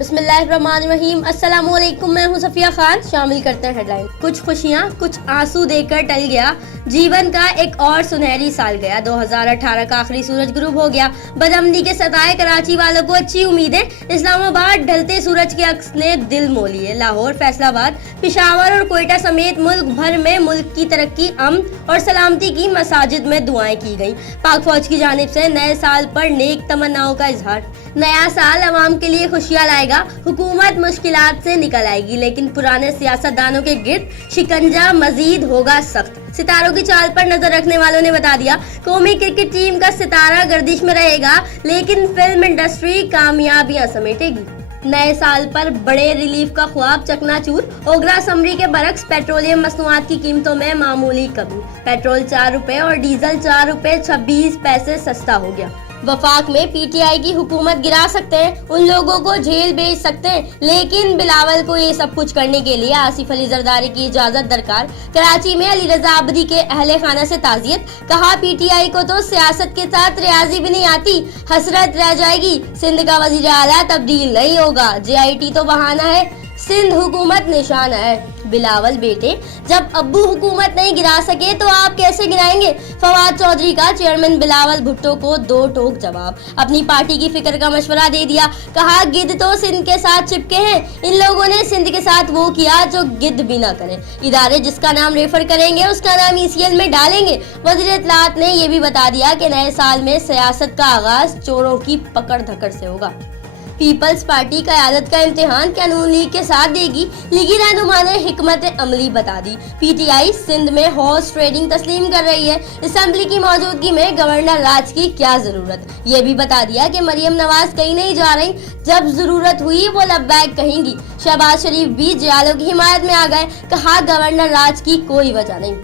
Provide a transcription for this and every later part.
बिस्मिल्लाहिर्रहमानिर्रहीम। अस्सलामुअलैकुम, मैं हूं सफिया खान। शामिल करते हैं हेडलाइन। कुछ खुशियां कुछ आंसू देकर टल गया जीवन का एक और सुनहरी साल गया। 2018 का आखिरी सूरज गुरूब हो गया। बदअमनी के सताए कराची वालों को अच्छी उम्मीदें। इस्लामाबाद ढलते सूरज के अक्स ने दिल मो लिए। लाहौर, फैसलाबाद, पेशावर और कोयटा समेत मुल्क भर में मुल्क की तरक्की, अमन और सलामती की मसाजिद में दुआएं की गई। पाक फौज की जानिब से नए साल पर नेक तमन्नाओं का इजहार। नया साल अवाम के लिए खुशियां लाएगा। हुकूमत मुश्किलात से निकल आएगी, लेकिन पुराने सियासतदानों के गिर्द शिकंजा मजीद होगा सख्त। सितारों की चाल पर नजर रखने वालों ने बता दिया, कौमी क्रिकेट टीम का सितारा गर्दिश में रहेगा, लेकिन फिल्म इंडस्ट्री कामयाबियां समेटेगी। नए साल पर बड़े रिलीफ का ख्वाब चकनाचूर। ओगरा समरी के बरक्स पेट्रोलियम मसनूआत की कीमतों में मामूली कमी। पेट्रोल 4 रुपए और डीजल 4 रुपए 26 पैसे सस्ता हो गया। वफाक में पीटीआई की हुकूमत गिरा सकते हैं, उन लोगों को जेल भेज सकते हैं, लेकिन बिलावल को ये सब कुछ करने के लिए आसिफ अली जरदारी की इजाजत दरकार। कराची में अली रजा आबदी के अहले खाना से ताजियत। कहा, पीटीआई को तो सियासत के साथ रियाजी भी नहीं आती, हसरत रह जाएगी। सिंध का वजीर आला तब्दील नहीं होगा, जेआईटी तो बहाना है, सिंध हुकूमत निशाना है। बिलावल बेटे, जब अब्बू हुकूमत नहीं गिरा सके तो आप कैसे गिराएंगे? फवाद चौधरी का चेयरमैन बिलावल भुट्टो को 2 टोक जवाब। अपनी पार्टी की फिक्र का मशवरा दे दिया। कहा, गिद्ध तो सिंध के साथ चिपके हैं, इन लोगों ने सिंध के साथ वो किया जो गिद्ध भी ना करे। इदारे जिसका नाम रेफर करेंगे उसका नाम ईसीएल में डालेंगे। वज़ीर इत्तलात ने यह भी बता दिया कि नए साल में सियासत का आगाज चोरों की पकड़ धकड़ से होगा। पीपल्स पार्टी क़यादत का इम्तिहान कानून लीग के साथ देगी, लीगी रहनुमा ने हिकमत अमली बता दी। पीटीआई सिंध में हॉर्स ट्रेडिंग तस्लीम कर रही है। असेंबली की मौजूदगी में गवर्नर राज की क्या जरूरत। ये भी बता दिया कि मरियम नवाज कहीं नहीं जा रही, जब जरूरत हुई वो लब्बैक कहेंगी। शहबाज शरीफ भी जियालों की हिमायत में आ गए। कहा, गवर्नर राज की कोई वजह नहीं,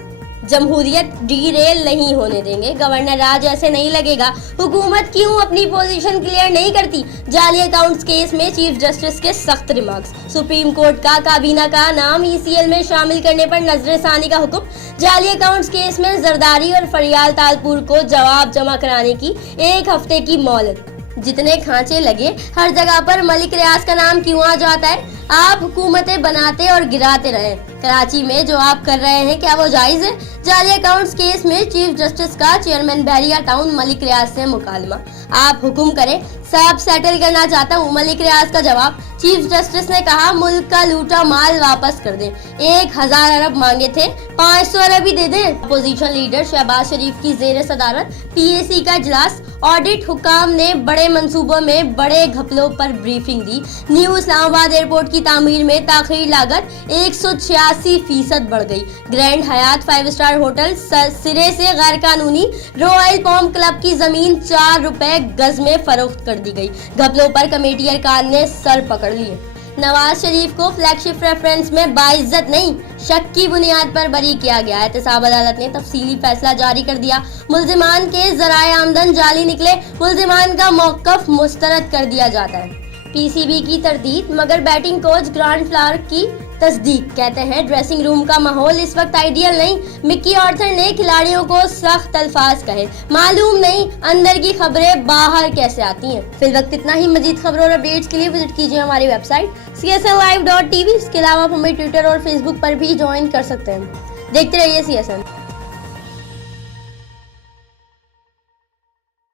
जमहूरियत डीरेल नहीं होने देंगे। गवर्नर राज ऐसे नहीं लगेगा। हुकूमत क्यों अपनी पोजीशन क्लियर नहीं करती? जाली अकाउंट्स केस में चीफ जस्टिस के सख्त रिमार्क्स। सुप्रीम कोर्ट का काबीना का नाम ईसीएल में शामिल करने पर नजरसानी का हुक्म। जाली अकाउंट्स केस में जरदारी और फरियाल तालपुर को जवाब जमा कराने की 1 हफ्ते की मोहलत। जितने खांचे लगे हर जगह पर मलिक रियाज का नाम क्यों आ जाता है? आप हुकूमतें बनाते और गिराते रहे। कराची में जो आप कर रहे हैं क्या वो जायज है? जाली अकाउंट्स केस में चीफ जस्टिस का चेयरमैन बहरिया टाउन मलिक रियाज से मुकालमा। आप हुक्म करें, सब सेटल करना चाहता हूँ। मलिक रियाज का जवाब, चीफ जस्टिस ने कहा, मुल्क का लूटा माल वापस कर दें। 1000 अरब मांगे थे, 500 अरब ही दे दें। अपोजिशन लीडर शहबाज शरीफ की जेर सदारत पीएसी का इजलास। ऑडिट हुकाम ने बड़े मंसूबों में बड़े घपलों पर ब्रीफिंग दी। न्यू इस्लामाबाद एयरपोर्ट की तामीर में ताखीर लागत 186% बढ़ गई। ग्रैंड हयात 5 स्टार होटल सिरे से गैर कानूनी। रॉयल पॉम क्लब की जमीन 4 रुपए गज में फरोख्त कर दी गई। घपलों पर कमेटी अरकान ने सर पकड़ लिए। नवाज शरीफ को फ्लैगशिप रेफरेंस में बाइज्जत नहीं, शक की बुनियाद पर बरी किया गया। एहतसाब अदालत ने तफसीली फैसला जारी कर दिया। मुल्जिमान के जराए आमदन जाली निकले, मुल्जिमान का मौकफ मुस्तरद कर दिया जाता है। पीसीबी की तरदीद, मगर बैटिंग कोच ग्रांट फ्लावर की तस्दीक। कहते हैं, ड्रेसिंग रूम का माहौल इस वक्त आइडियल नहीं। मिकी ऑर्थर ने खिलाड़ियों को सख्त अल्फाज कहे। मालूम नहीं अंदर की खबरें बाहर कैसे आती हैं। फिल वक्त इतना ही। मजीद खबरों और अपडेट्स के लिए विजिट कीजिए हमारी वेबसाइट csnlive.tv। इसके अलावा आप हमें ट्विटर और फेसबुक पर भी ज्वाइन कर सकते हैं। देखते रहिए CSN।